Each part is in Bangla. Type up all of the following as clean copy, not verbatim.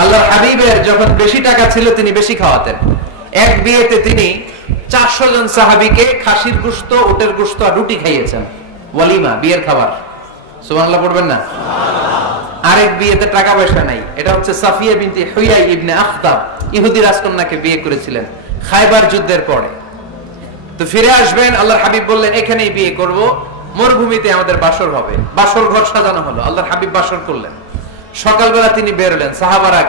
আল্লাহর হাবিবের যখন বেশি টাকা ছিল তিনি বেশি খাওয়াতেন। এক বিয়েতে তিনি 400 জন সাহাবীকে খাসির গোশত, উটের গোশত আর রুটি খাইয়েছেন। ওয়ালিমা, বিয়ের খাবার। সুবহানাল্লাহ পড়বেন না? আরেক বিয়েতে টাকা পয়সা নাই। এটা হচ্ছে সাফিয়া বিনতে হুয়াই ইবনে আখতাব, ইহুদি রাজকন্যাকে বিয়ে করেছিলেন খায়বার যুদ্ধের পরে। তো ফিরে আসবেন, আল্লাহর হাবিব বললেন এখানেই বিয়ে করব, মরুভূমিতে আমাদের বাসর হবে। বাসর ঘর সাজানো হলো, আল্লাহর হাবিব বাসর করলেন। সকালবেলা তিনি বের হলেন, সাহাবারা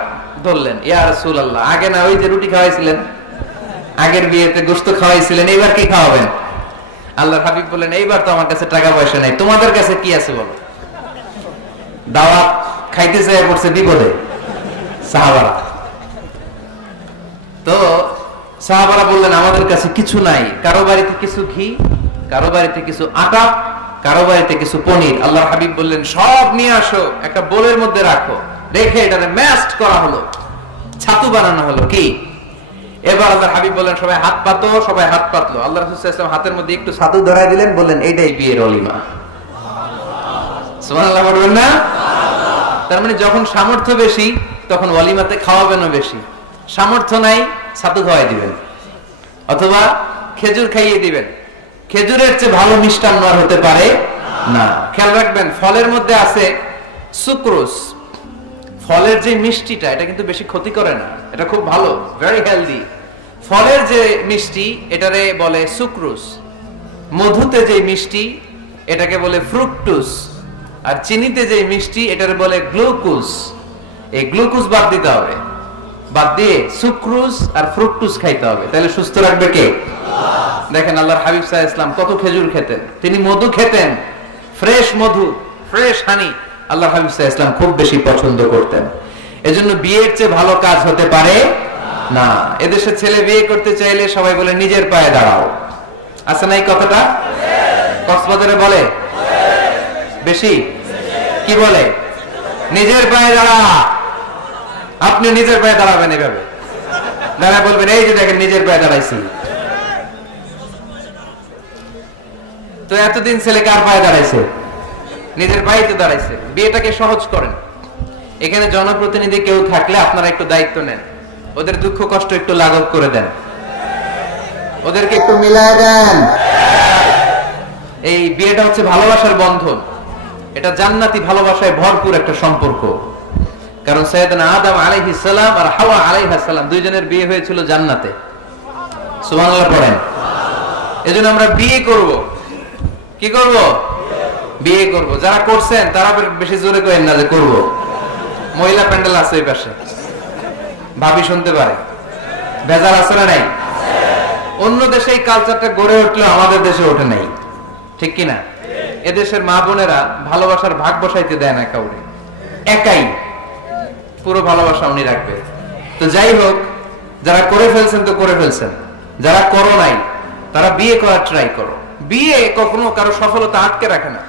ধরলেন, ইয়া রাসূলুল্লাহ, আগে না ওই যে রুটি খাওয়াইছিলেন, আগের বিয়েতে গোশত খাওয়াইছিলেন, এইবার কি খাওয়াবেন? আল্লাহর হাবিব বললেন, এইবার তো আমার কাছে টাকা পয়সা নাই, তোমাদের কাছে কি আছে বলো। দাওয়াত খাইতে চাই পড়ছে বিপদে সাহাবারা। তো সাহাবারা বললেন, আমাদের কাছে কিছু নাই, কারো বাড়িতে কিছু ঘি, কারো বাড়িতে কিছু আটা, কারো বাড়িতে কিছু পনির। আল্লাহর হাবিব বললেন, সব নিয়ে আসো, একটা বোলের মধ্যে রাখো। রেখে এটাকে ম্যাশড করা হলো, ছাতু বানানো হলো। কি এবার আল্লাহর হাবিব বললেন, সবাই হাত পাতো। সবাই হাত পাতলো। আল্লাহ রাসূল সাল্লাল্লাহু আলাইহি ওয়াসাল্লাম হাতের মধ্যে একটু ছাতু ধরায় দিলেন, বললেন, এইটাই বিয়ের ওলিমা। সুবহানাল্লাহ বলবেন না? তার মানে যখন সামর্থ্য বেশি তখন ওয়ালিমাতে খাওয়াবেনও বেশি। সামর্থ্য নাই, ছাতু খাওয়াই দিবেন অথবা খেজুর খাইয়ে দিবেন। খেজুরের চেয়ে ভালো মিষ্টান্ন আর হতে পারে না। খেয়াল রাখবেন, ফলের মধ্যে আছে সুক্রোজ। ফলের যে মিষ্টিটা, এটা কিন্তু বেশি ক্ষতি করে না, এটা খুব ভালো, ভেরি হেলদি। ফলের যে মিষ্টি, এটারে বলে সুক্রোজ। মধুতে যে মিষ্টি, এটাকে বলে ফ্রুকটোজ। আর চিনিতে যে মিষ্টি, এটারে বলে গ্লুকোজ। এই গ্লুকোজ বাদ দিতে হবে, বাদ দিয়ে সুক্রোজ আর ফ্রুকটোজ খাইতে হবে। তাহলে সুস্থ রাখবে কে? দেখেন আল্লাহর হাবিব সাল্লাল্লাহু আলাইহি ওয়াসাল্লাম কত খেজুর খেতেন, তিনি মধু খেতেন, ফ্রেশ মধু, ফ্রেশ হানি আল্লাহর হাবিব সাল্লাল্লাহু আলাইহি ওয়াসাল্লাম খুব বেশি পছন্দ করতেন। এজন্য বিয়ের চেয়ে ভালো কাজ হতে পারে না। এদেশে ছেলে বিয়ে করতে চাইলে সবাই বলে নিজের পায়ে দাঁড়াও। আছে না এই কথাটা? কক্সবাজারে বলে বেশি, কি বলে? নিজের পায়ে দাঁড়া। আপনি নিজের পায়ে দাঁড়াবেন, এভাবে দাঁড়া বলবেন, এই যে দেখেন নিজের পায়ে দাঁড়াইছি। তো এতদিন ছেলে কার পায়ে দাঁড়াইছে? নিজের পায়ে তো দাঁড়াইছে। বিয়েটাকে সহজ করেন। এখানে জনপ্রতিনিধি কেউ থাকলে আপনারা একটু দায়িত্ব নেন, ওদের দুঃখ কষ্ট একটু লাঘব করে দেন, ওদেরকে একটু মিলায় দেন। এই বিয়েটা হচ্ছে ভালোবাসার বন্ধন, এটা জান্নাতি ভালোবাসায় ভরপুর একটা সম্পর্ক। কারণ সাইয়েদনা আদম আলাইহিস সালাম আর হাওয়া আলাইহাস সালাম দুইজনের বিয়ে হয়েছিল জান্নাতে। সুবহানাল্লাহ পড়েন। এজন্য আমরা বিয়ে করব। কি করব? বিয়ে করব। যারা করছেন তারা বেশি জোরে করেন না যে করব। মহিলা প্যান্ডেল আছে এই পাশে, ভাবি শুনতে পারে। ভেজাল আছে না নাই? অন্য দেশে এই কালচারটা গড়ে উঠলো, আমাদের দেশে ওঠে নাই, ঠিক কিনা? এদেশের মা বোনেরা ভালোবাসার ভাগ বসাইতে দেয় না কাউরে, একাই পুরো ভালোবাসা উনি রাখবে। তো যাই হোক, যারা করে ফেলছেন তো করে ফেলছেন, যারা করো নাই তারা বিয়ে করার ট্রাই করো। বিয়ে কখনো কারো সফলতা আটকে রাখে না।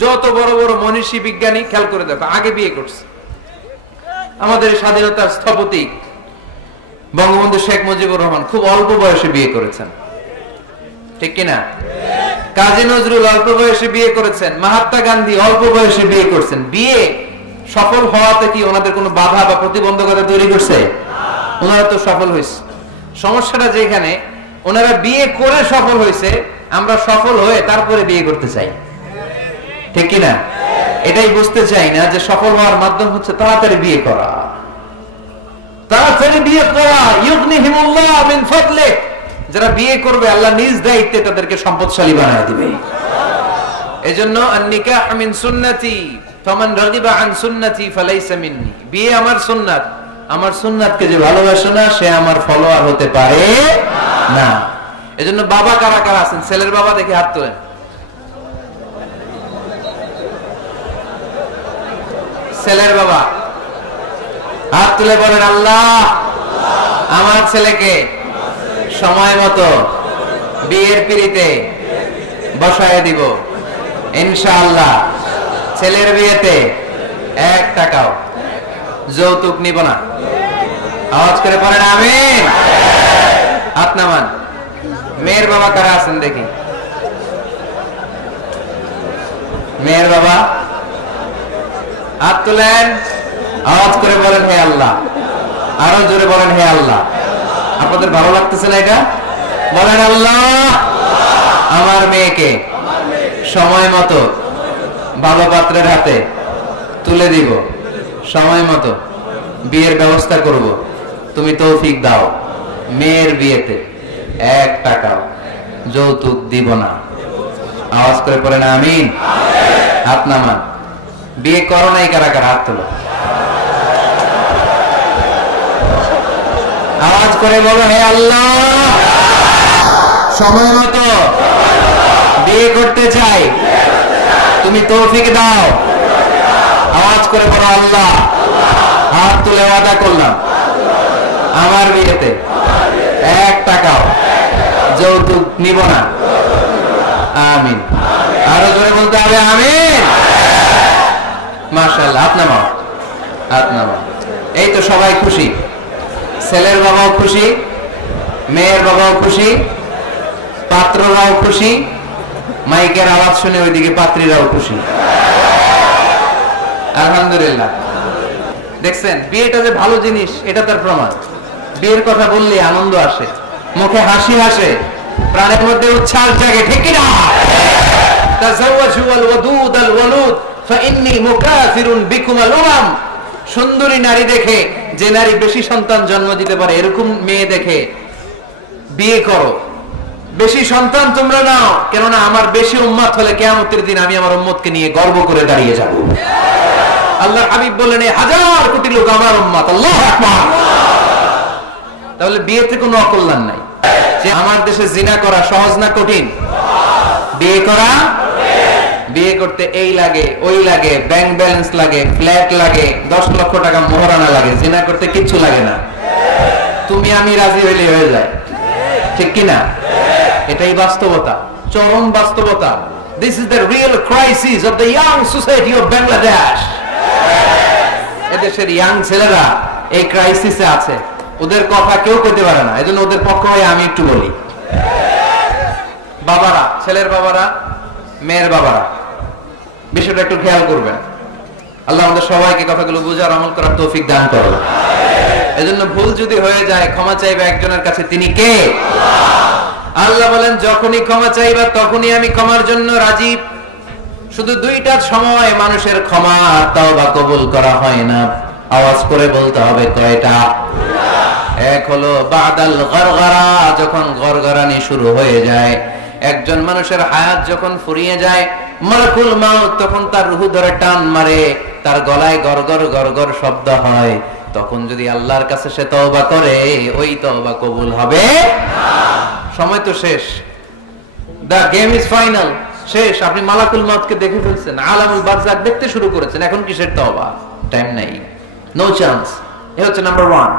যত বড় বড় মনীষী বিজ্ঞানী, খেয়াল করে দেখো, আগে বিয়ে করছে। আমাদের স্বাধীনতার স্থপতি বঙ্গবন্ধু শেখ মুজিবুর রহমান খুব অল্প বয়সে বিয়ে করেছেন, ঠিক কিনা? কাজী নজরুল অল্প বয়সে বিয়ে করেছেন, মহাত্মা গান্ধী অল্প বয়সে বিয়ে করছেন। বিয়ে সফল হওয়াতে কি ওনাদের কোনো বাধা বা প্রতিবন্ধকতা তৈরি করছে? ওনারা তো সফল হয়েছে। সমস্যাটা যেখানে, ওনারা বিয়ে করে সফল হয়েছে, আমরা সফল হয়ে তারপরে বিয়ে করতে চাই, ঠিক কিনা? এটাই বুঝতে চাই না যে সফল হওয়ার মাধ্যম হচ্ছে তাড়াতাড়ি বিয়ে করা। তাড়াতাড়ি বিয়ে করা, ইউগনিহিমুল্লাহ মিন ফাদলিহ। যারা বিয়ে করবে আল্লাহ নিজ দায়িত্বে তাদেরকে সম্পদশালী বানায় দিবে। এজন্য আন-নিকাহ মিন সুন্নতি ফামান রাগিবা আন সুন্নতি ফালাইসা মিন্নি। বিয়ে আমার সুন্নাত, আমার সুন্নাতকে যে ভালোবাসে না সে আমার ফলোয়ার হতে পারে না। এজন্য বাবা কারা কারা আছেন? ছেলের বাবা দেখে হাত তোলেন। ছেলের বাবা হাত তুলে বলেন, আল্লাহ আমার ছেলেকে সময় মতো বিয়ের পিঁড়িতে বসায় দিব ইনশাআল্লাহ। ছেলের বিয়েতে 1 টাকাও যৌতুক নিব না। আওয়াজ করে পড়েন আমিন। হাত নামান। মেয়ের বাবা কারা আছেন দেখি? মেয়ের বাবা হাত তুলেন, আওয়াজ করে বলেন, হে আল্লাহ আল্লাহ। আরো জোরে বলেন হে আল্লাহ। আপনাদের ভালো লাগতেছে না এটা? বলেন আল্লাহ আমার মেয়েকে সময় মতো ভালো পাত্রের হাতে তুলে দিব, সময় মতো বিয়ের ব্যবস্থা করব, তুমি তৌফিক দাও, মেয়ের বিয়েতে 1 টাকাও যৌতুক দিব না। আওয়াজ করে পড়েন আমিন। হাত নামান। বিয়ে করো নাই কারা কারা? হাত তোলো। আওয়াজ করে বলো হে আল্লাহ সময় মতো বিয়ে করতে চাই, তুমি তৌফিক দাও। আওয়াজ করে বলো আল্লাহ হাত তুলে ওয়াদা করলাম আমার বিয়েতে 1 টাকাও যৌতুক নিব না। আমিন। আরো জোরে বলতে হবে আমিন। মাশাআল্লাহ। হাত নামাও, হাত নামাও। এই তো সবাই খুশি, ছেলের বাবাও খুশি, মেয়ের বাবাও খুশি, পাত্ররাও খুশি, মাইকের আওয়াজ শুনে ওইদিকে পাত্রীরাও খুশি। আলহামদুলিল্লাহ। দেখছেন বিয়েটা যে ভালো জিনিস এটা তার প্রমাণ। বিয়ের কথা বললে আনন্দ আসে, মুখে হাসি আসে, প্রাণের মধ্যে উচ্ছ্বাস জাগে, ঠিক কি না? তাযাওয়াজু আল ওয়াদুদ আল ওয়ালুদ ফাইন্নী মুকাফিরুন বিকুম আল উমাম। সুন্দরী নারী দেখে, যে নারী বেশি সন্তান জন্ম দিতে পারে এরকম মেয়ে দেখে বিয়ে করো, বেশি সন্তান তোমরা নাও, কেননা আমার বেশি উম্মত হলে কিয়ামতের দিন আমি আমার উম্মতকে নিয়ে গর্ব করে দাঁড়িয়ে যাব। আল্লাহর হাবিব বলেন 1000 কোটি লোক আমার উম্মত। আল্লাহু আকবার। তাহলে বিয়েতে কোনো অকল্যাণ নাই। যে আমার দেশে জিনা করা সহজ না কঠিন? বিয়ে করা, বিয়ে করতে এই লাগে ওই লাগে, ব্যাংক ব্যালেন্স লাগে, ফ্ল্যাট লাগে, 10 লক্ষ টাকা মোহরানা লাগে। জিনা করতে কিচ্ছু লাগে না, তুমি আমি রাজি হইলে হয়ে যায়, ঠিক কি না? এটাই বাস্তবতা, চরম বাস্তবতা। This is the real crisis of the young society of Bangladesh. এদেশের ইয়াং ছেলেরা এই ক্রাইসিসে আছে, ওদের কথা কেউ কইতে পারে না, এজন্য ওদের পক্ষ হয়ে আমি একটু বলি। বাবারা, ছেলের বাবারা, মেয়ের বাবারা, বিষয়টা একটু খেয়াল করবেন। আল্লাহ আমাদের সবাইকে কথাগুলো বুঝার আমল করার তৌফিক দান করুন। এজন্য ভুল যদি হয়ে যায় ক্ষমা চাইবে একজনের কাছে, তিনি কে? আল্লাহ বলেন যখনই ক্ষমা চাইবা তখনই আমি ক্ষমার জন্য রাজি। শুধু 2টা সময় মানুষের ক্ষমা আর তওবা কবুল করা হয় না। আওয়াজ করে বলতে হবে কয়টা? এক হলো বাদাল গরগরা, যখন গরগরানি শুরু হয়ে যায়, একজন মানুষের হায়াত যখন ফুরিয়ে যায়, মালাকুল মাউত তখন তার রূহ ধরে টান মারে, তার গলায় গরগর গরগর শব্দ হয়, তখন যদি আল্লাহর কাছে সে তওবা করে ওই তওবা কবুল হবে না। সময় তো শেষ, দা গেম ইজ ফাইনাল, শেষ। আপনি মালাকুল মাউতকে দেখে ফেলছেন, আলামুল বারজাখ দেখতে শুরু করেছেন, এখন কিসের তওবা? টাইম নাই, নো চান্স। এই হচ্ছে নাম্বার 1।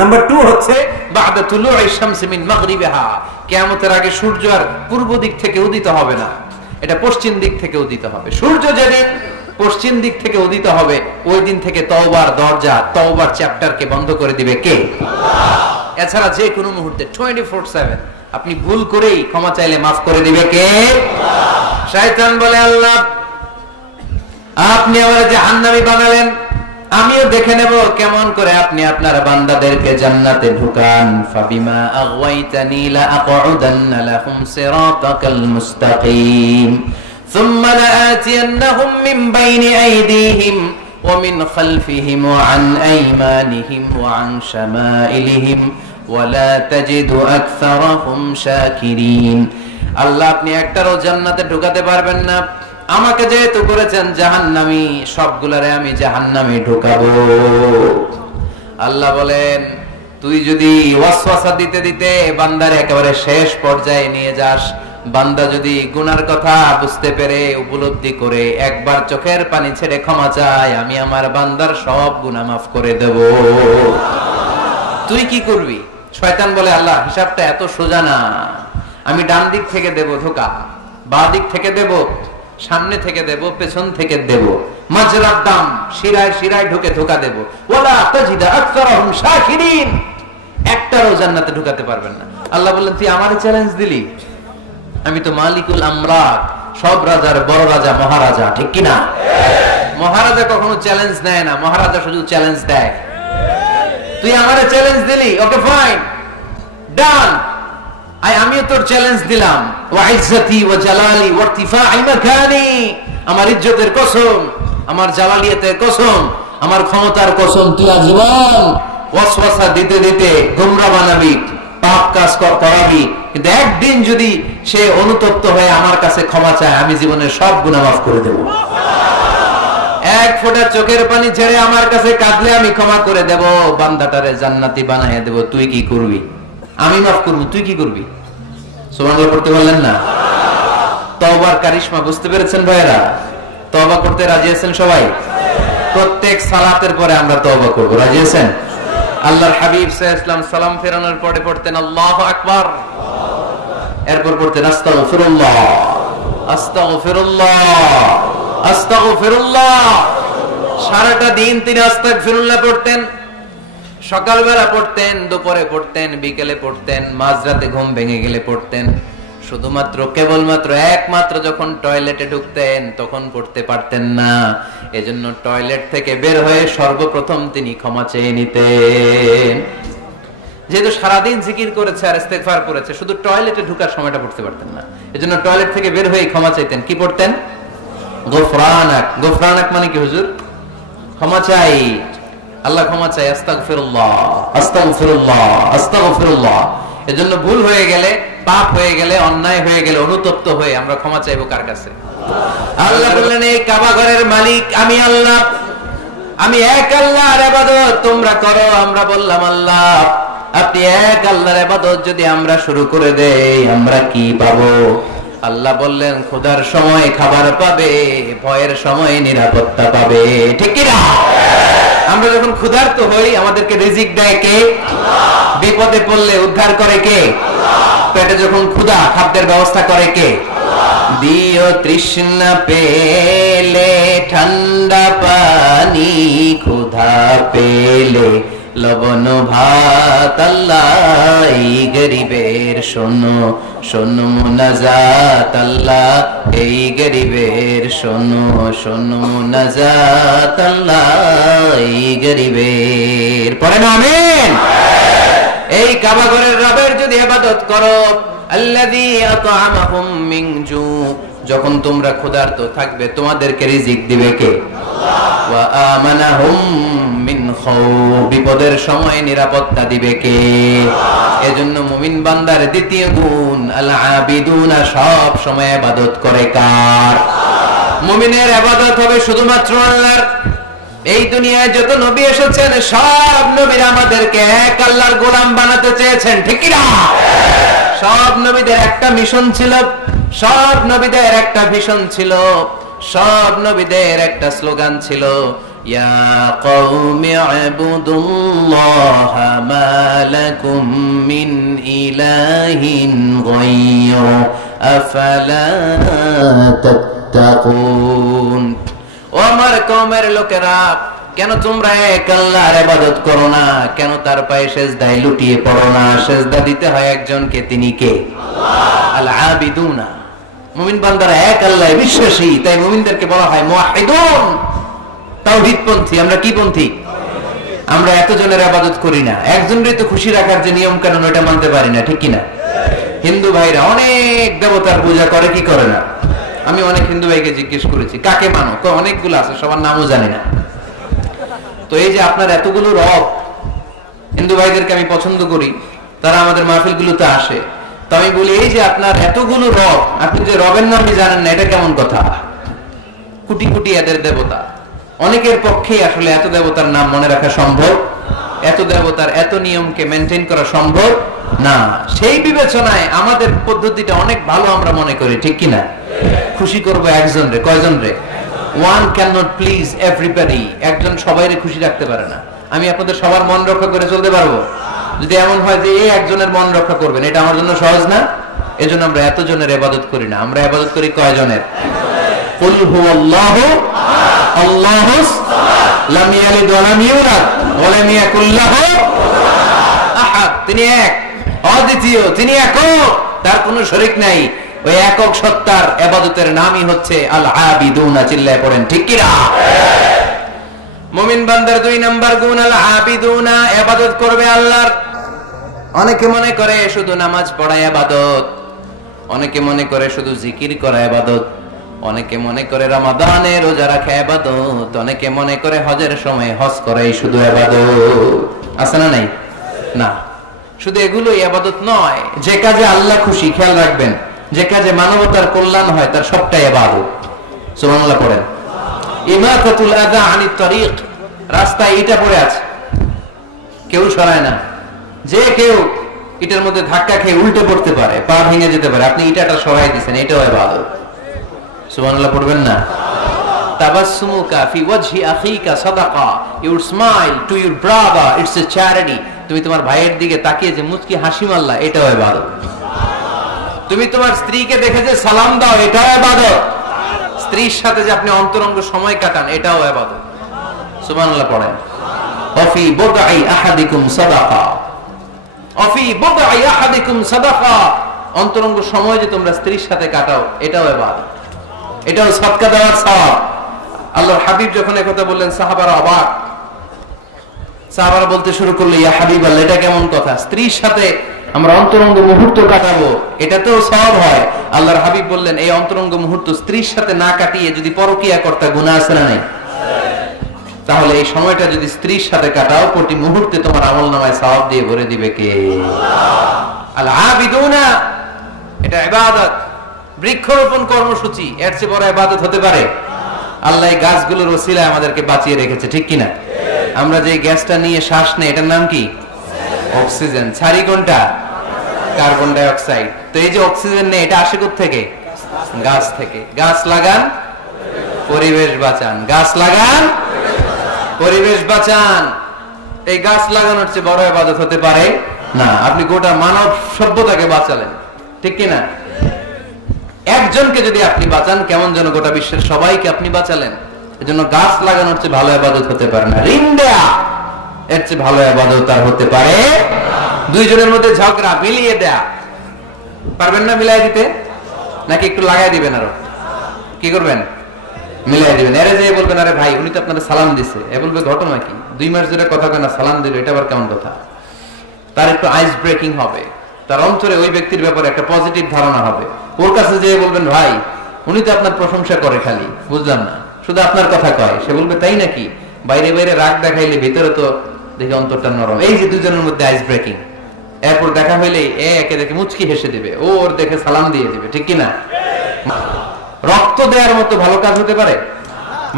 নাম্বার 2 হচ্ছে বাদা তুলুই শামসি মিন মাগরিবিহা, কিয়ামতের আগে সূর্য আর পূর্ব দিক থেকে উদিত হবে না, এটা পশ্চিম দিক থেকে উদিত হবে। সূর্য যেদিন পশ্চিম দিক থেকে উদিত হবে ওই দিন থেকে তওবার দরজা, তওবার চ্যাপ্টারকে বন্ধ করে দিবে কে? আল্লাহ। এছাড়া যে কোনো মুহূর্তে 24/7 আপনি ভুল করেই ক্ষমা চাইলে মাফ করে দিবে কে? আল্লাহ। শয়তান বলে আল্লাহ আপনি আমারে জাহান্নামী বানালেন, আমিও দেখে নেব কেমন করে আপনি আপনার বান্দাদেরকে জান্নাতে ঢুকান। ফাবিমা আগওয়াইতানি লা আকউদান্না লাহুম সিরাতাকাল মুস্তাকিম সুম্মা লাআতিয়ান্নাহুম মিন বাইনি আইদিহিম ওয়া মিন খালফিহিম ওয়া আন আইমানিহিম ওয়া আন শামাইলিহিম ওয়া লা তাজিদু আকসারাহুম শাকিরিন। আল্লাহ আপনি একটারও জান্নাতে ঢুকাতে পারবেন না, আমাকে যেহেতু করেছেন জাহান্নামী, সবগুলারে আমি জাহান্নামে ঢুকাবো। আল্লাহ বলেন তুই যদি ওয়াসওয়াসা দিতে দিতে বান্দার একেবারে শেষ পর্যায়ে নিয়ে যাস, বান্দা যদি গুনার কথা বুঝতে পেরে উপলব্ধি করে একবার চোখের পানি ছেড়ে ক্ষমা চায়, আমি আমার বান্দার সব গুনাহ মাফ করে দেব। তুই কি করবি? শয়তান বলে আল্লাহ হিসাবটা এত সোজা না, আমি ডান দিক থেকে দেব ধোঁকা, বাঁ দিক থেকে দেব, সামনে থেকে দেব, পেছন থেকে দেব, মাজরার দাম শিরায় শিরায় ঢুকে ধোঁকা দেব। ওয়ালা তাজিদা আকসারহুম শাকিরিন, একটারও জান্নাতে ঢুকাতে পারবেন না। আল্লাহ বললেন তুই আমারে চ্যালেঞ্জ দিলি, আমি তো মালিকুল আমলাক, সব রাজার বড় রাজা, মহারাজা, ঠিক কি না? মহারাজা কখনো চ্যালেঞ্জ নেয় না, মহারাজা শুধু চ্যালেঞ্জ দেয়। তুই আমারে চ্যালেঞ্জ দিলি, ওকে ফাইন, ডান, আমিও তোর চ্যালেঞ্জ দিলাম। ওয়া ইজ্জতি ওয়া জালালি ওয়া ইরতিফা'i মাকানি, আমার ইজ্জতের কসম, আমার জালালিয়াতের কসম, আমার ক্ষমতার কসম, তুই আজীবন ওয়াসওয়াসা দিতে দিতে গোমরা বানাবি, পাপ কাজ করাবি, কিন্তু একদিন যদি সে অনুতপ্ত হয়ে আমার কাছে ক্ষমা চায়, আমি জীবনের সব গুনাহ মাফ করে দেব। এক ফোঁটা চোখের পানি ছেড়ে আমার কাছে কাঁদলে আমি ক্ষমা করে দেব, বান্দাটারে জান্নাতি বানায় দেব। তুই কি করবি? আমি মাফ করব, তুই কি করবি? সুবহানাল্লাহ পড়তে বললেন না? তওবার কারিশমা বুঝতে পেরেছেন ভাইরা? তওবা করতে রাজি আছেন সবাই? প্রত্যেক সালাতের পরে আমরা তওবা করব, রাজি আছেন? আল্লাহর হাবিব সাল্লাল্লাহু আলাইহি ওয়াসাল্লাম সালাম ফেরানোর পরে পড়তেন আল্লাহু আকবার, এরপর পড়তেন আস্তাগফিরুল্লাহ, আস্তাগফিরুল্লাহ, আস্তাগফিরুল্লাহ। সারাটা দিন তিনি আস্তাগফিরুল্লাহ পড়তেন। সকালবেলা পড়তেন, দুপুরে পড়তেন, বিকেলে পড়তেন, মাঝরাতে ঘুম ভেঙে গেলে পড়তেন। শুধুমাত্র কেবলমাত্র একমাত্র যখন টয়লেটে ঢুকতেন তখন পড়তে পারতেন না, এজন্য টয়লেট থেকে বের হয়ে সর্বপ্রথম তিনি ক্ষমা চেয়ে নিতেন। যেহেতু সারাদিন জিকির করেছে আর ইস্তেগফার করেছে, শুধু টয়লেটে ঢুকার সময়টা পড়তে পারতেন না, এজন্য টয়লেট থেকে বের হয়ে ক্ষমা চাইতেন। কি পড়তেন? গফরানাক। গফরানাক মানে কি হুজুর? ক্ষমা চাই, আল্লাহ ক্ষমা চাই, আস্তাগফিরুল্লাহ, আস্তাগফিরুল্লাহ, আস্তাগফিরুল্লাহ। এজন্য ভুল হয়ে গেলে, পাপ হয়ে গেলে, অন্যায় হয়ে গেলে, অনুতপ্ত হয়ে আমরা ক্ষমা চাইবো কার কাছে? আল্লাহ বললেন এই কাবা ঘরের মালিক আমি আল্লাহ, আমি এক আল্লাহর ইবাদত তোমরা করো। আমরা বললাম আল্লাহ আপনি এক আল্লাহর ইবাদত যদি আমরা শুরু করে দেই আমরা কি পাবো? আল্লাহ বললেন ক্ষুধার সময় খাবার পাবে, ভয়ের সময় নিরাপত্তা পাবে। ঠিক কি না? আমরা যখন ক্ষুধার্ত হই আমাদেরকে রিজিক দেয় কে? আল্লাহ। বিপদে পড়লে উদ্ধার করে কে? আল্লাহ। পেটে যখন ক্ষুধা, খাদ্যের ব্যবস্থা করে কে? আল্লাহ। দিও তৃষ্ণা পেলে ঠান্ডা পানি, ক্ষুধা পেলে লবণ ভাত। আল্লাহ এই গরিবের শোনো শোনো মুনাজাত, আল্লাহ এই গরিবের শোনো শোনো মুনাজাত, আল্লাহ এই গরিবের। পড়েন আমিন। এই কাবা ঘরের রবের যদি ইবাদত করো, আল্লাযী আত'আমাহুম মিন জু, যখন তোমরা ক্ষুধার্ত থাকবে তোমাদেরকে রিজিক দিবে কে? আল্লাহ। ওয়া আমানাহুম মিন খাউফ, বিপদের সময় নিরাপত্তা দিবে কে? আল্লাহ। এজন্য মুমিন বান্দার দ্বিতীয় গুণ আল আবিদুনা, সব সময় ইবাদত করে কার? আল্লাহ। মুমিনের ইবাদত হবে শুধুমাত্র আল্লাহর। এই দুনিয়ায় যত নবী এসেছেন সব নবীরা আমাদেরকে এক আল্লাহর গোলাম বানাতে চেয়েছেন, ঠিক কি না? সব নবীদের একটা মিশন ছিল, সব নবীদের একটা ভিশন ছিল, সব নবীদের একটা স্লোগান ছিল, ইয়া কওমি ইবুদুল্লাহ মা লাকুম মিন ইলাহিন গায়রু আফালা তাত্তাকুন। ও আমার কওমের লোকেরা, কেন তোমরা এক আল্লাহর ইবাদত করো না? কেন তার পায়ে সিজদায় লুটিয়ে পড়ো না? সিজদা দিতে হয় একজনকে, তিনি কে? আল্লাহ। আল আবিদুনা, মুমিন বান্দারা এক আল্লাহয় বিশ্বাসী, তাই মুমিনদেরকে বলা হয় মুওয়াহিদুন, তাওহীদপন্থী। আমরা কি পন্থী? আমরা এতজনের ইবাদত করি না, একজনেরই তো খুশি রাখার যে নিয়ম কানুন ওটা মানতে পারি না, ঠিক কি না? হিন্দু ভাইরা অনেক দেবতার পূজা করে, কি করে না? আমি অনেক হিন্দু ভাইকে জিজ্ঞেস করেছি কাকে মানো, অনেকগুলো আছে, সবার নামও জানি না। তো এই যে আপনার এতগুলো রব, হিন্দু ভাইদেরকে আমি পছন্দ করি, তারা আমাদের মাহফিলগুলোতে আসে, তো আমি বলি এই যে আপনার এতগুলো রব, আপনি যে রবের নামই জানেন না, এটা কেমন কথা? কোটি কোটি এদের দেবতা, অনেকের পক্ষেই আসলে এত দেবতার নাম মনে রাখা সম্ভব, এত দেবতার এত নিয়মকে মেনটেন করা সম্ভব না। সেই বিবেচনায় আমাদের পদ্ধতিটা অনেক ভালো আমরা মনে করি, ঠিক কিনা? খুশি করবো একজন রে, কয়জন রে? One cannot please everybody, একজন সবাইরে খুশি রাখতে পারে না। আমি আপনাদের সবার মন রক্ষা করে চলতে পারবো? যদি এমন হয় যে এই একজনের মন রক্ষা করবেন, এটা আমার জন্য সহজ না। এজন্য আমরা এতজনের ইবাদত করি না, আমরা ইবাদত করি কয়জনের? কুল হুয়াল্লাহু আল্লাহুস লাম ইয়ালিদ ওয়া লাম ইউলাদ ওয়া লাম ইয়াকুল লাহু আহাদ। তিনি এক, অদ্বিতীয়, তিনি একক, তার কোনো শরীক নাই। ওই একক সত্তার ইবাদতের নামই হচ্ছে আল আবিদুনা। চিল্লায় পড়েন ঠিক কি না? মুমিন বান্দার দুই নাম্বার গুণ আল আবিদুনা, ইবাদত করবে আল্লাহর। অনেকে মনে করে শুধু নামাজ পড়া ইবাদত, অনেকে মনে করে শুধু জিকির করা ইবাদত, অনেকে মনে করে রমাদানে রোজা রাখা ইবাদত, অনেকে মনে করে হজের সময় হজ করাই শুধু ইবাদত। আছে না নাই? না, শুধু এগুলো ইবাদত নয়। যে কাজে আল্লাহ খুশি, খেয়াল রাখবেন, যে কাজে মানবতার কল্যাণ হয় তার সবটাই ইবাদত। সুবহানাল্লাহ পড়েন। ইমাতাতুল আযা আনিত তরিক, রাস্তায় ইটা পড়ে আছে, কেউ সরায় না। যে কেউ ইটার মধ্যে ধাক্কা খেয়ে উল্টে পড়তে পারে, পা ভেঙে যেতে পারে, আপনি ইটাটা সরাই দিয়েছেন, এটাও ইবাদত। সুবহানাল্লাহ পড়বেন না? তাবাসসুমুকা ফি ওয়াজহি আখিকা সাদাকা, your smile to your brother, it's a charity. তুমি তোমার ভাইয়ের দিকে তাকিয়ে যে মুচকি হাসি মারলা, এটাও ইবাদত। তুমি তোমার স্ত্রীকে দেখে যে সালাম দাও, এটাও ইবাদত। স্ত্রীর সাথে যে আপনি অন্তরঙ্গ সময় কাটান, এটাও ইবাদত। সুবহানাল্লাহ পড়েন। ওয়াফি বুদআই আহাদিকুম সাদাকা, ওয়াফি বুদআই আহাদিকুম সাদাকা, অন্তরঙ্গ সময় যে তোমরা স্ত্রীর সাথে কাটাও, এটাও ইবাদত, এটাও সদকা দেওয়ার সওয়াব। আল্লাহর হাবিব যখন এই কথা বললেন, সাহাবারা অবাক। সাহাবারা বলতে শুরু করলো, ইয়া হাবিবাল্লাহ, এটা কেমন কথা? স্ত্রীর সাথে আমরা অন্তরঙ্গ মুহূর্ত কাটাবো, এটাতেও সওয়াব হয়? আল্লাহর হাবিব বললেন, এই অন্তরঙ্গ মুহূর্ত স্ত্রীর সাথে না কাটিয়ে যদি পরকিয়া করতে গুনাহ আছে না নাই? তাহলে এই সময়টা যদি স্ত্রীর সাথে কাটাও, প্রতি মুহূর্তে তোমার আমলনামায় সওয়াব দিয়ে ভরে দিবে কে? আল আবিদুনা, এটা ইবাদত। বৃক্ষরোপণ কর্মসূচি, এর চেয়ে বড় ইবাদত হতে পারে? আল্লাহ এই গাছগুলোর ওসিলায় আমাদেরকে বাঁচিয়ে রেখেছে, ঠিক কিনা? আমরা যে গ্যাসটা নিয়ে শ্বাস নেই, এটার নাম কি? অক্সিজেন। ছাড়ি কোনটা? Carbon die oxide. তো এই যে অক্সিজেন নেই, এটা আসে কোত্থেকে? গাছ থেকে। গাছ লাগান, পরিবেশ বাঁচান। গাছ লাগান, পরিবেশ বাঁচান। এই গাছ লাগানোর চেয়ে বড় ইবাদত হতে পারে না। আপনি গোটা মানব সভ্যতাকে বাঁচালেন, ঠিক কিনা? একজনকে যদি আপনি বাঁচান, কেমন যেন গোটা বিশ্বের সবাইকে আপনি বাঁচালেন। এজন্য গাছ লাগানোর চেয়ে ভালো ইবাদত হতে পারে না। ঋণ দেয়া, এর চেয়ে ভালো ইবাদত আর হতে পারে? দুইজনের মধ্যে ঝগড়া, মিলিয়ে দেয়া, পারবেন না মিলাই দিতে? নাকি একটু লাগাই দিবেন? আরো কি করবেন? মিলাই দিবেন। এরে যে বলবেন, আরে ভাই, উনি তো আপনারা সালাম দিছে। এ বলবে, ঘটনা কি? 2 মাস ধরে কথা কেনা, সালাম দিল, এটা আবার কেমন কথা? তার একটু আইস ব্রেকিং হবে, তার অন্তরে ওই ব্যক্তির ব্যাপারে একটা পজিটিভ ধারণা হবে। ওর কাছে যে বলবেন, ভাই, উনি তো আপনার প্রশংসা করে খালি, বুঝলাম না, শুধু আপনার কথা কয়। সে বলবে, তাই নাকি? বাইরে বাইরে রাগ দেখাইলে ভিতরে তো দেখে অন্তরটা নরম। এই যে দুজনের মধ্যে আইস ব্রেকিং। এরপর দেখা হইলে একে দেখে মুচকি হেসে দিবে, ওর দেখে সালাম দিয়ে দিবে, ঠিক কিনা? রক্ত দেওয়ার মতো ভালো কাজ হতে পারে?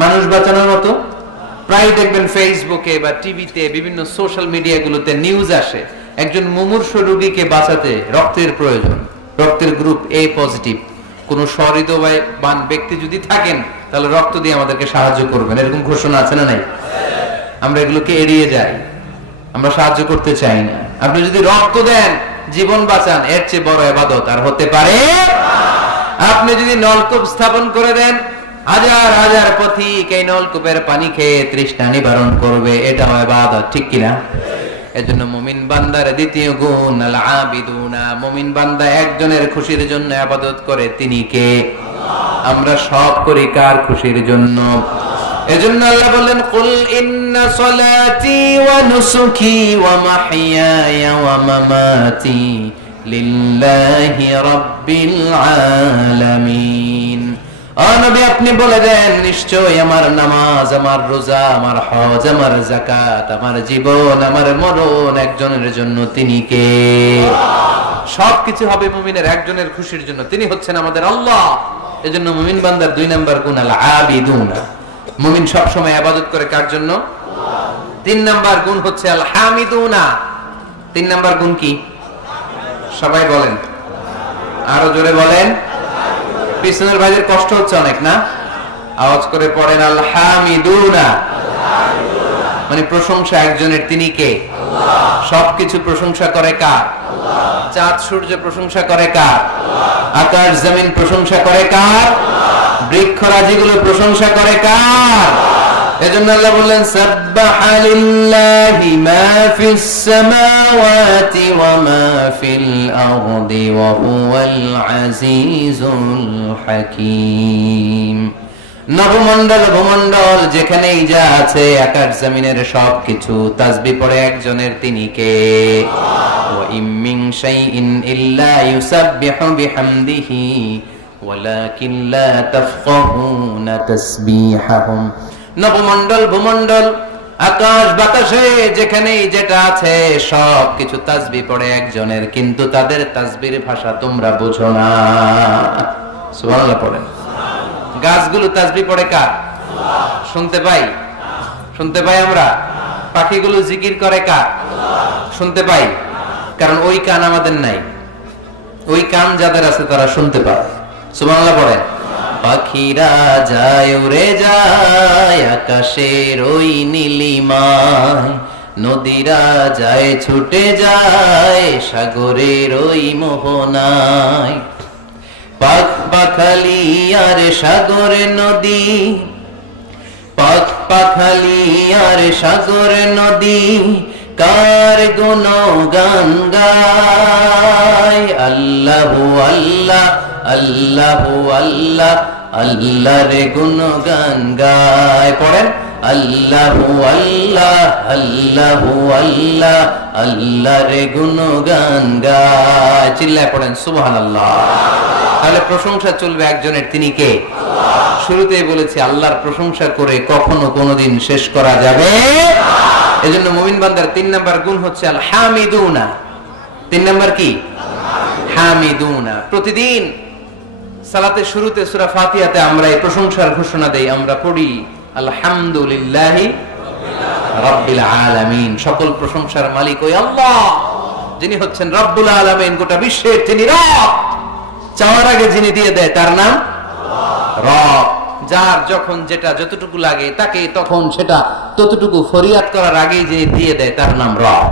মানুষ বাঁচানোর মতো? প্রায় দেখবেন ফেসবুকে বা টিভিতে, বিভিন্ন সোশ্যাল মিডিয়াগুলোতে নিউজ আসে, একজন মুমূর্ষু রোগীকে বাঁচাতে রক্তের প্রয়োজন, রক্তের গ্রুপ এ পজিটিভ। কোন সহৃদয়বান ব্যক্তি যদি থাকেন, তাহলে রক্ত দিয়ে আমাদেরকে সাহায্য করবেন, এরকম ঘোষণা আছে না নাই? আমরা এগুলোকে এড়িয়ে যাই, আমরা সাহায্য করতে চাই না। আপনি যদি রক্ত দেন, জীবন বাঁচান, এর চেয়ে বড় ইবাদত আর হতে পারে? আপনি যদি নলকূপ স্থাপন করে দেন, হাজার হাজার পথিক এই নলকূপের পানি খেয়ে তৃষ্ণা নিবারণ করবে, এটাও ইবাদত, ঠিক কিনা? এজন্য মুমিন বান্দার দ্বিতীয় গুণ আল আবিদুনা। মুমিন বান্দা একজনের খুশির জন্য ইবাদত করে, তিনি কে? আমরা সব করি কার খুশির জন্য? এজন্য আল্লাহ বললেন, কুল ইন্না সলাতি ওয়া নুসুকি ওয়া মাহইয়ায়া ওয়া মামাতি লিল্লাহি রাব্বিল আলামিন। ও নবী, আপনি বলে দেন, নিশ্চয় আমার নামাজ, আমার রোজা, আমার হজ, আমার যাকাত, আমার জীবন, আমার মরণ একজনের জন্য, তিনি কে? সবকিছু হবে মুমিনের একজনের খুশির জন্য, তিনি হচ্ছেন আমাদের আল্লাহ। এজন্য মুমিন বান্দার 2 নাম্বার গুণ আল আবিদুনা। মুমিন সব সময় ইবাদত করে কার জন্য? 3 নাম্বার গুণ হচ্ছে আল হামিদুনা। 3 নাম্বার গুণ কি? সবাই বলেন, আরো জোরে বলেন। পিছনের ভাইদের কষ্ট হচ্ছে অনেক না? আওয়াজ করে পড়েন, আল হামিদুনা। মানে প্রশংসা একজনের, তিনি কে? আল্লাহ। সবকিছু প্রশংসা করে কার? আল্লাহ। চাঁদ সূর্য প্রশংসা করে কার? আল্লাহ। আকাশ জমিন প্রশংসা করে কার? আল্লাহ। বৃক্ষরাজিগুলো প্রশংসা করে কার? আল্লাহ। এজন্য আল্লাহ বললেন, সাব্বাহা লিল্লাহি মা ফিস সামাওয়াতি ওয়া মা ফিল আরদি ওয়া হুয়াল আজিজুল হাকীম। নবমণ্ডল ভূমণ্ডল যেখানেই যা আছে আকাশ জমিনের সবকিছু তাসবিহ পড়ে একজনের, তিনি কে? ওয়া ইম মিন শাইইন ইল্লা ইউসাব্বিহু বিহামদিহি ওয়ালাকিন লা তাফকাহুনা তাসবিহাহুম। নবমণ্ডল ভূমণ্ডল আকাশ বাতাসে যেখানেই যেটা আছে সবকিছু তাসবিহ পড়ে একজনের, কিন্তু তাদের তাসবিহের ভাষা তোমরা বুঝো না। সুবহানাল্লাহ পড়েন। গাছগুলো তাসবিহ পড়ে কার? শুনতে পাই? শুনতে পাই আমরা? পাখিগুলো জিকির করে কার? শুনতে পাই। কারণ ওই কান আমাদের নাই, ওই কান যাদের আছে তারা শুনতে পায়। সুবহানাল্লাহ পড়েন। পাখিরা যায় উড়ে যায় আকাশের ওই নীলিমায়, নদীরা যায় ছুটে যায় সাগরের ওই মোহনায়। পাখ পাখালি আর সাগরে নদী, পাখ পাখালি আর সাগরে নদী কার গুণগান গায়। আল্লাহু আল্লাহ আল্লাহু আল্লাহ আল্লাহর গুণগান গায়। পড়েন আল্লাহু আল্লাহ আল্লাহু আল্লাহ আল্লাহর গুণগান গায়। চিল্লায় পড়েন সুবহানাল্লাহ। তাহলে প্রশংসা চলবে একজনের, তিনি কে? শুরুতেই বলেছি আল্লাহর প্রশংসা করে কখনো কোনোদিন শেষ করা যাবে। এজন্য মুমিন বান্দার 3 নাম্বার গুণ হচ্ছে আল হামিদুনা। 3 নাম্বার কি? হামিদুনা। প্রতিদিন সালাতের শুরুতে সূরা ফাতিহাতে আমরা এই প্রশংসার ঘোষণা দেই, আমরা পড়ি আলহামদুলিল্লাহি রাব্বিল আলামিন। সকল প্রশংসার মালিক ওই আল্লাহ, যিনি হচ্ছেন রব্বুল আলামিন, গোটা বিশ্বের যিনি রব। চাওয়ার আগে যিনি দিয়ে দেয় তার নাম রব। যার যখন যেটা যতটুকু লাগে তাকে তখন সেটা ততটুকু ফরিয়াদ করার আগেই যিনি দিয়ে দেয় তার নাম রব।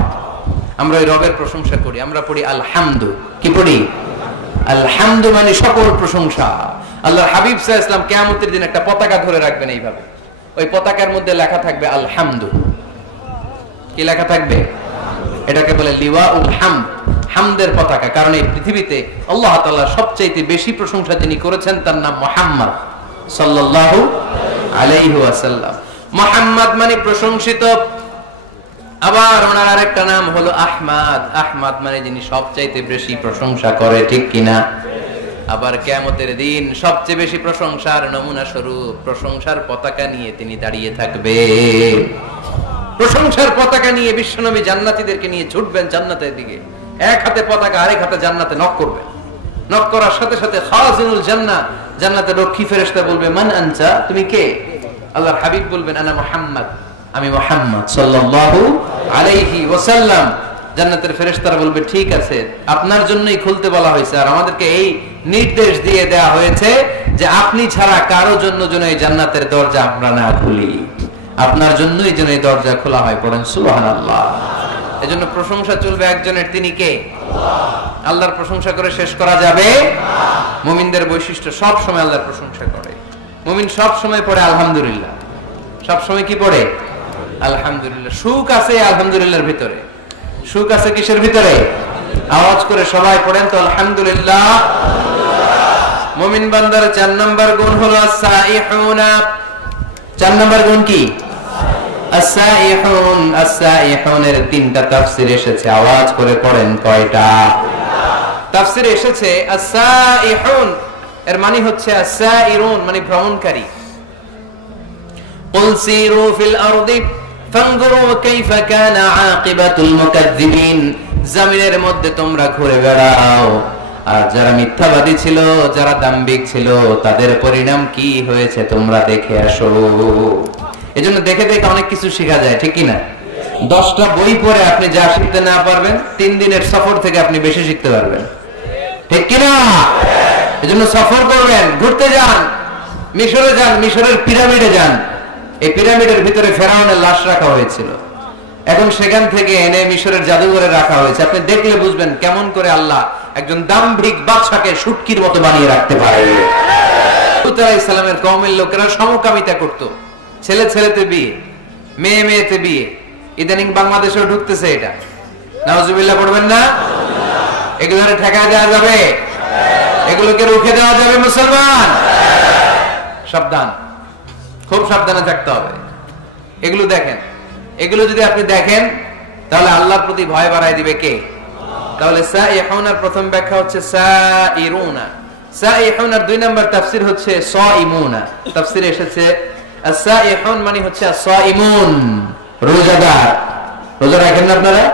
আমরা ওই রবের প্রশংসা করি, আমরা পড়ি আলহামদু। কি পড়ি? আলহামদু মানে সকল প্রশংসা। আল্লাহর হাবিব সাল্লাল্লাহু আলাইহি ওয়াসাল্লাম কিয়ামতের দিন একটা পতাকা ধরে রাখবেন এইভাবে, ওই পতাকার মধ্যে লেখা থাকবে আলহামদু। কি লেখা থাকবে? এটাকে বলে লিওয়াউল হামদ, হামদের পতাকা। কারণ এই পৃথিবীতে আল্লাহ তাআলা সবচেয়ে বেশি প্রশংসা যিনি করেছেন তার নাম মুহাম্মদ সাল্লাল্লাহু আলাইহি ওয়াসাল্লাম। মুহাম্মদ মানে প্রশংসিত। আবার ওনার আরেকটা নাম হলো আহমদ। আহমদ মানে যিনি সবচাইতে বেশি প্রশংসা করে, ঠিক কিনা? আবার কিয়ামতের দিন সবচেয়ে বেশি প্রশংসার নমুনা স্বরূপ প্রশংসার পতাকা নিয়ে তিনি দাঁড়িয়ে থাকবে। প্রশংসার পতাকা নিয়ে বিশ্বনবী জান্নাতীদেরকে নিয়ে ছুটবেন জান্নাতের দিকে। এক হাতে পতাকা, আরেক হাতে জান্নাতে নক করবেন। নক করার সাথে সাথে খাজিনুল জান্নাহ, জান্নাতের রক্ষী ফেরেশতা বলবে মান আনতা, তুমি কে? আল্লাহর হাবিব বলবেন আনা মুহাম্মদ, আমি মুহাম্মদ সাল্লাল্লাহু আলাইহি ওয়াসাল্লাম। জান্নাতের ফেরেশতারা বলবে ঠিক আছে, আপনার জন্যই খুলতে বলা হয়েছে, আর আমাদেরকে এই নির্দেশ দিয়ে দেয়া হয়েছে যে আপনি ছাড়া কারো জন্য যেন এই জান্নাতের দরজা আমরা না খুলি, আপনার জন্যই যেন এই দরজা খোলা হয়। পড়েন সুবহানাল্লাহ। এজন্য প্রশংসা চলবে একজনের, তিনি কে? আল্লাহর প্রশংসা করে শেষ করা যাবে? মুমিনদের বৈশিষ্ট্য সব সময় আল্লাহর প্রশংসা করে। মুমিন সব সময় পড়ে আলহামদুলিল্লাহ। সব সময় কি পড়ে? আলহামদুলিল্লাহ। সুখ আছে আলহামদুলিল্লাহর ভিতরে। সুখ আছে কিসের ভিতরে? আওয়াজ করে সবাই পড়েন তো আলহামদুলিল্লাহ। মুমিন বান্দার 4 নাম্বার গুণ হলো আস-সাইহুনা। 4 নাম্বার গুণ কি? আস-সাইহুন। আস-সাইহুনের 3টা তাফসীর এসেছে, আওয়াজ করে পড়েন কয়টা? তাফসীরে এসেছে আস-সাইহুন এর মানে হচ্ছে আস-সাইরুন মানে ভ্রমণকারী। কুল সিরু ফিল আরদি ফানজুরু কাইফা কানা আকিবাতুল মুকাজ্জিবিন। জমিনের মধ্যে তোমরা ঘুরে বেড়াও, আর যারা মিথ্যাবাদী ছিল, যারা দাম্ভিক ছিল, তাদের পরিণাম কি হয়েছে তোমরা দেখে আসো। এজন্য দেখে দেখে অনেক কিছু শেখা যায়, ঠিক কি না? 10টা বই পড়ে আপনি যা শিখতে না পারবেন 3 দিনের সফর থেকে আপনি বেশি শিখতে পারবেন, ঠিক কি না? এজন্য সফর করবেন, ঘুরতে যান, মিশরে যান, মিশরের পিরামিডে যান। এই পিরামিডের ভিতরে ফেরাউনের লাশ রাখা হয়েছিল, এখন সেখান থেকে এনে মিশরের জাদুঘরে রাখা হয়েছে। আপনি দেখলে বুঝবেন কেমন করে আল্লাহ একজন দাম্ভিক বাদশাকে শুটকির মতো বানিয়ে রাখতে পারে। লূত আলাইহিস সালামের কওমের লোকেরা সমকামিতা করত, ছেলে ছেলেতে বিয়ে, মেয়ে মেয়েতে বিয়ে। ইদানিং বাংলাদেশেও ঢুকতেছে এটা। নাউজুবিল্লাহ পড়বেন না? এগুলোরে ঠেকায় দেওয়া যাবে? এগুলোকে রুখে দেওয়া যাবে মুসলমান? সাবধান। খুব সাবধানে থাকতে হবে। এগুলো দেখেন, এগুলো যদি আপনি দেখেন তাহলে আল্লাহর প্রতি ভয় বাড়ায় দিবে কে? তাহলে সাইহুনার প্রথম ব্যাখ্যা হচ্ছে সাইরুনা, সাইহুনার দুই নাম্বার তাফসীর হচ্ছে সাইমুনা। তাফসীরে এসেছে as-সাইহুন মানে হচ্ছে as-সাইমুন, রোজাদার। রোজা রাখেন না আপনারা?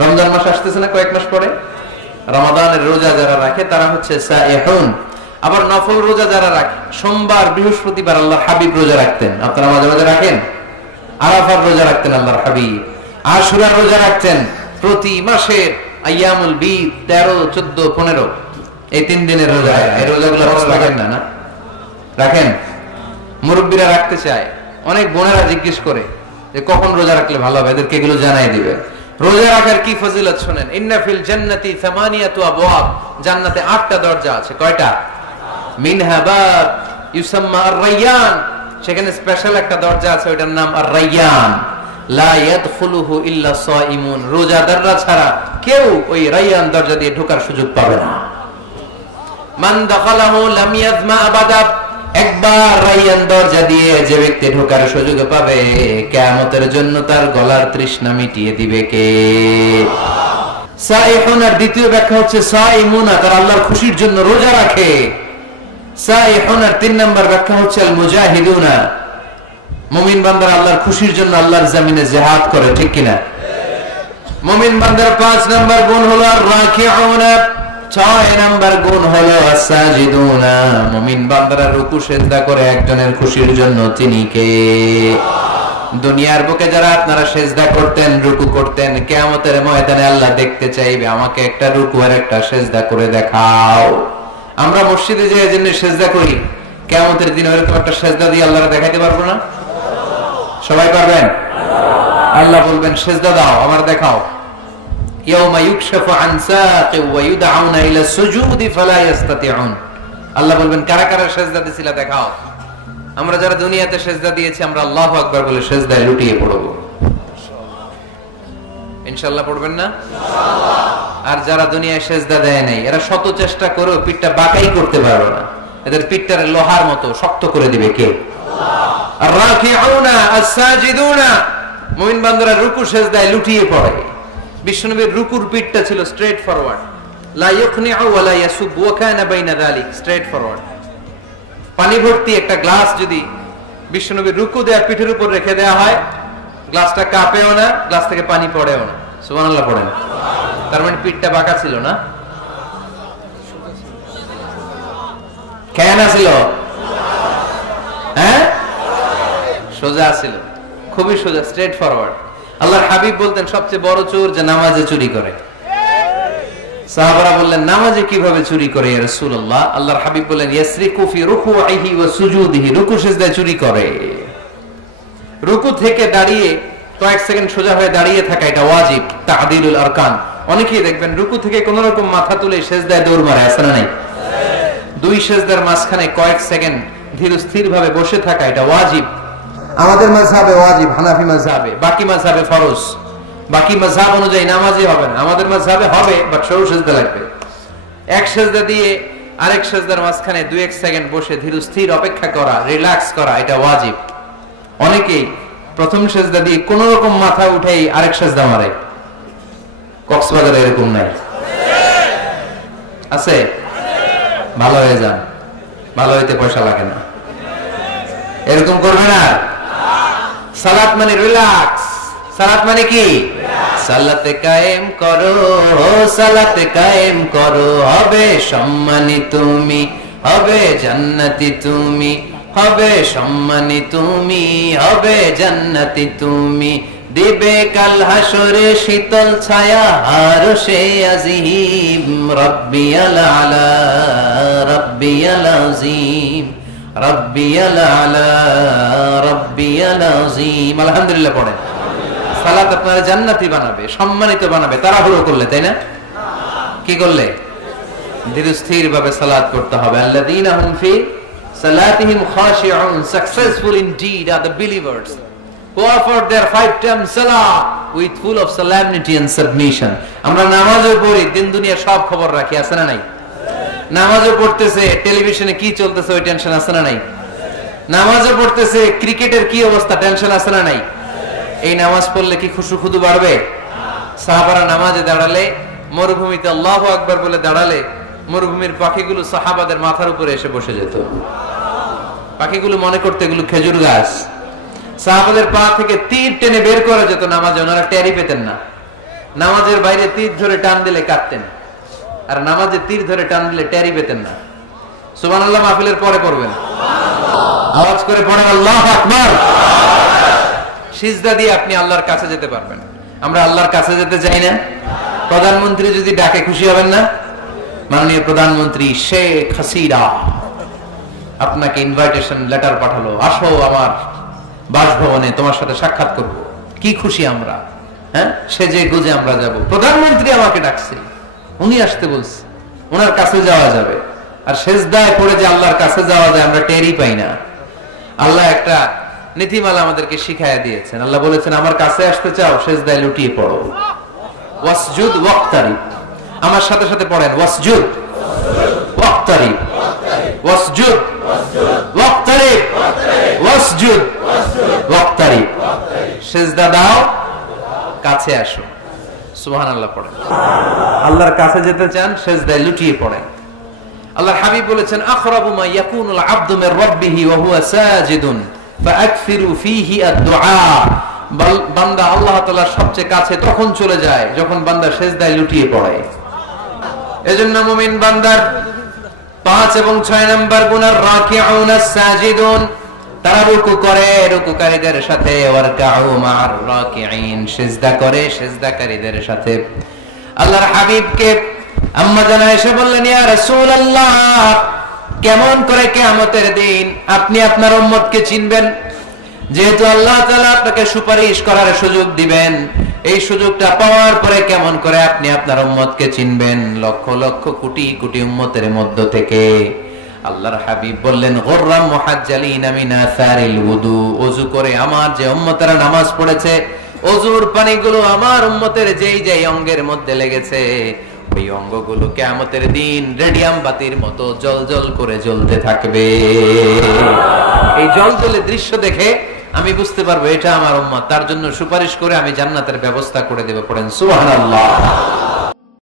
রমজান মাস আসতেছে না কয়েক মাস পরে, রমাদানের রোজা যারা রাখে তারা হচ্ছে সাইহুন। আবার নফল রোজা যারা রাখে, সোমবার বৃহস্পতিবার আল্লাহর হাবিব রোজা রাখতেন, আপনারা মাঝে মাঝে রাখেন। আরাফার রোজা রাখতেন আল্লাহর হাবিব, আশুরার রোজা রাখতেন। প্রতি মাসের আইয়ামুল বীদ 13, 14, 15 এই 3 দিনের রোজা। এই রোজাগুলো রাখেন না? না রাখেন। মুরব্বীরা রাখতে চায়, অনেক বোনেরা জিজ্ঞেস করে যে কখন রোজা রাখলে ভালো হবে, এদেরকে এগুলো জানাই দিবে। রোজা রাখার কি ফজিলত শুনেন। ইন্না ফিল জান্নাতি সামানিয়াতু আবওয়াব, জান্নাতে 8টা দরজা আছে। কয়টা? মিনহা বাব ইউসাম্মা আর-রায়্যান, সেখানে স্পেশাল একটা দরজা আছে, ওটার নাম আর-রায়্যান। লা ইয়াদখুলুহু ইল্লা সাইমুন, রোজাদাররা ছাড়া কেউ ওই রায়্যান দরজা দিয়ে ঢোকার সুযোগ পাবে না। মান দাখালাহু লাম ইয়াজমা আবাদা, একবার রায়্যান দরজা দিয়ে যে ব্যক্তি ঢোকার সুযোগ পাবে, কিয়ামতের জন্য তার গলার তৃষ্ণা মিটিয়ে দিবে কে? সাইহুনার দ্বিতীয় ব্যাখ্যা হচ্ছে সাইমুনা, তারা আল্লাহর খুশির জন্য রোজা রাখে। সাইহুনার 3 নাম্বার ব্যাখ্যা হচ্ছে আল মুজাহিদুনা, মুমিন বান্দারা আল্লাহর খুশির জন্য আল্লাহর জমিনে জিহাদ করে, ঠিক কিনা? মুমিন বান্দার 5 নাম্বার গুণ হলো আর রাকিউনা, 6 নাম্বার গুণ হলো আস-সাজিদুনা, মুমিন বান্দারা রুকু সিজদা করে একজনের খুশির জন্য, তিনি কে? দুনিয়ার বুকে যারা আপনারা সিজদা করতেন, রুকু করতেন, কিয়ামতের ময়দানে আল্লাহ দেখতে চাইবে আমাকে একটা রুকু আর একটা সিজদা করে দেখাও। আমরা মসজিদে যে জন্য সিজদা করি, কিয়ামতের দিন ওরকম একটা সিজদা দিয়ে আল্লাহকে দেখাইতে পারবো না? সবাই পারবেন? আল্লাহ বলবেন সিজদা দাও, আমার দেখাও। ইয়াউমা ইউকশাফু আন সাaqi ওয়া ইউদআউনা ইলা সুজুদি ফালা ইস্তাতিউন, আল্লাহ বলবেন কারা কারা সিজদা দিছিলা দেখাও। আমরা যারা দুনিয়াতে সিজদা দিয়েছি, আমরা আল্লাহু আকবার বলে সিজদায় লুটিয়ে পড়ব। ইনশাআল্লাহ পড়বেন না? ইনশাআল্লাহ। আর যারা দুনিয়ায় সিজদা দেয় নাই, এরা শত চেষ্টা করেও পিঠটা বাঁকাই করতে পারবে না, এদের পিঠটারে লোহার মতো শক্ত করে দিবে কে? আল্লাহ। আর রাকিউনা আস-সাজিদুনা, মুমিন বান্দারা রুকু সিজদায় লুটিয়ে পড়ে। বিশ্বনবীর রুকুর পিঠটা ছিল স্ট্রেট ফরওয়ার্ড, লা ইউখনিউ ওয়া লা ইয়াসুব ওয়া কানা বাইনা যালিক, স্ট্রেট ফরওয়ার্ড। পানি ভর্তি একটা গ্লাস যদি বিশ্বনবীর রুকু দেয়া পিঠের উপর রেখে দেয়া হয়, গ্লাসটা কাঁপেও না, গ্লাস থেকে পানি পড়েও না। সুবহানাল্লাহ পড়েন। তার মানে পিঠটা বাঁকা ছিল না, কেন ছিল? হ্যাঁ, সোজা ছিল, খুবই সোজা, স্ট্রেট ফরওয়ার্ড। আল্লাহর হাবিব বলতেন সবচেয়ে বড় চোর যে নামাজে চুরি করে। সাহাবারা বললেন নামাজে কিভাবে চুরি করে ইয়া রাসূলুল্লাহ? আল্লাহর হাবিব বললেন ইয়াসরিকু ফি রুকুইহি ওয়া সুজুদিহি, রুকু সিজদায় চুরি করে। রুকু থেকে দাঁড়িয়ে কয়েক সেকেন্ড সোজা হয়ে দাঁড়িয়ে থাকা, এটা ওয়াজিব, তা'দিলুল আরকান। অনেকেই দেখবেন রুকু থেকে কোন রকম মাথা তুলে সিজদায় দৌড় মারে, আছে না নাই? দুই সিজদার মাঝখানে কয়েক সেকেন্ড ধীর স্থির ভাবে বসে থাকা, এটা ওয়াজিব। আমাদের মাযহাবে ওয়াজিব, হানাফি মাযহাবে, বাকি মাযহাবে ফরজ। বাকি মাযহাব অনুযায়ী নামাজই হবে না, আমাদের মাযহাবে হবে, বাট সরু সিজদা লাগবে। এক সিজদা দিয়ে আরেক সিজদার মাঝখানে 2-1 সেকেন্ড বসে ধীর স্থির অপেক্ষা করা, রিল্যাক্স করা, এটা ওয়াজিব। অনেকেই প্রথম সিজদা দিয়ে কোন রকম মাথা উঠেই আরেক সিজদা মারে। কক্সবাজারে এরকম নাই? আছে? ভালো হয়ে যান, ভালো হইতে পয়সা লাগে না, এরকম করবে না। সালাত মানে রিল্যাক্স, সালাত মানে কি? সালাতে কায়েম করো, সালাতে কায়েম করো, হবে সম্মানী তুমি, হবে জান্নাতি তুমি, হবে সম্মানী তুমি, হবে জান্নাতি তুমি, দিবে কাল হাসরে শীতল ছায়া আরশে আজিম, রাব্বিয়াল আলা রাব্বিয়াল আযীম, রাব্বিয়াল আলা রাব্বিয়াল আযীম। আলহামদুলিল্লাহ পড়েন। সালাত আপনারা জান্নাতি বানাবে, সম্মানিত বানাবে। তাড়াহুড়ো করলে, তাই না? কি করলে? ধীর স্থির ভাবে সালাত করতে হবে। আল্লাযীনা হুম ফি সালাতিহিম খাশিউন, successful indeed are the believers who offer their 5 times salah with full of solemnity and submission. আমরা নামাজও পড়ি, দিন দুনিয়ার সব খবর রাখি, আছে না নাই? নামাজও পড়তেছে, টেলিভিশনে কি চলতেছে ওই টেনশন আছে না নাই? নামাজও পড়তেছে, ক্রিকেটের কি অবস্থা, টেনশন আছে না নাই? এই নামাজ পড়লে কি খুশু খুদু বাড়বে? সাহাবারা নামাজে দাঁড়ালে, মরুভূমিতে আল্লাহু আকবার বলে দাঁড়ালে, মরুভূমির পাখিগুলো সাহাবাদের মাথার উপরে এসে বসে যেত। পাখিগুলো মনে করতে এগুলো খেজুর গাছ। সাহাবাদের পা থেকে তীর টেনে বের করা যেত নামাজে, ওনারা টেরই পেতেন না। নামাজের বাইরে তীর ধরে টান দিলে কাঁদতেন, আর নামাজে তীর ধরে টান দিলে টেরই পেতেন না। সুবহানাল্লাহ মাহফিলের পরে পড়বেন, আওয়াজ করে পড়েন আল্লাহু আকবার। সিজদা দিয়ে আপনি আল্লাহর কাছে যেতে পারবেন। আমরা আল্লাহর কাছে যেতে চাই না? প্রধানমন্ত্রী যদি ডাকে খুশি হবেন না? মাননীয় প্রধানমন্ত্রী শেখ হাসিনা আপনাকে ইনভাইটেশন লেটার পাঠালো, আসো আমার বাসভবনে, তোমার সাথে সাক্ষাৎ করব। কি খুশি আমরা, হ্যাঁ, সেজে গুজে আমরা যাব। প্রধানমন্ত্রী আমাকে ডাকছে, উনি আসতে বলছে, ওনার কাছে যাওয়া যাবে। আর সেজদায় পড়ে যে আল্লাহর কাছে যাওয়া যায় আমরা টেরই পাই না। আল্লাহ একটা নীতিমালা আমাদেরকে শিখাইয়া দিয়েছেন। আল্লাহ বলেছেন, আমার কাছে আসতে চাও, সেজদায় লুটিয়ে পড়ো। ওয়াসজুদ ওয়াক্তারিব, আমার সাথে সাথে পড়েন, ওয়াসজুদ ওয়াক্তারিব, ওয়াসজুদ ওয়াক্তারিব, ওয়াসজুদ ওয়াক্তারিব। সেজদা দাও, কাছে আসো। সুবহানাল্লাহ পড়েন। আল্লাহর কাছে যেতে চান, সেজদায় লুটিয়ে পড়েন। আল্লাহর হাবিব বলেছেন, আখরাবু মা ইয়াকুনুল আবদু মির রাব্বিহি ওয়া হুয়া সাজিদুন ফাআকসিরু ফীহি আদ-দুআ। বান্দা আল্লাহ তাআলার সবচেয়ে কাছে তখন চলে যায় যখন বান্দা সেজদায় লুটিয়ে পড়ে। এজন্য মুমিন বান্দার 5 এবং 6 নাম্বার গুণ রাকিউন সাজিদুন, তারা রুকু করে রুকুকারীদের সাথে, ওয়ারকাউ মা'আর রাকিঈন, সিজদা করে সিজদাকারীদের সাথে। আল্লাহর হাবিবকে আম্মা জানা এসে বললেন, ইয়া রাসূলুল্লাহ, কেমন করে কিয়ামতের দিন আপনি আপনার উম্মতকে চিনবেন? যেহেতু আল্লাহ তাআলা আপনাকে সুপারিশ করার সুযোগ দিবেন, এই সুযোগটা পাওয়ার পরে কেমন করে আপনি আপনার উম্মতকে চিনবেন? লক্ষ লক্ষ কোটি কোটি উম্মতের মধ্য থেকে। আল্লাহর হাবিব বললেন, গুররাম মুহাজ্জালিনা মিন আসারিল wudu, ওযু করে আমার যে উম্মতেরা নামাজ পড়েছে, ওযুর পানিগুলো আমার উম্মতের যেই যেই অঙ্গের মধ্যে লেগেছে, ওই অঙ্গগুলো কিয়ামতের দিন রেডিয়াম বাতির মতো জ্বলজ্বল করে জ্বলতে থাকবে। এই জ্বলজ্বলে দৃশ্য দেখে আমি বুঝতে পারবো এটা আমার উম্মত, তার জন্য সুপারিশ করে আমি জান্নাতের ব্যবস্থা করে দেব। পড়েন সুবহানাল্লাহ।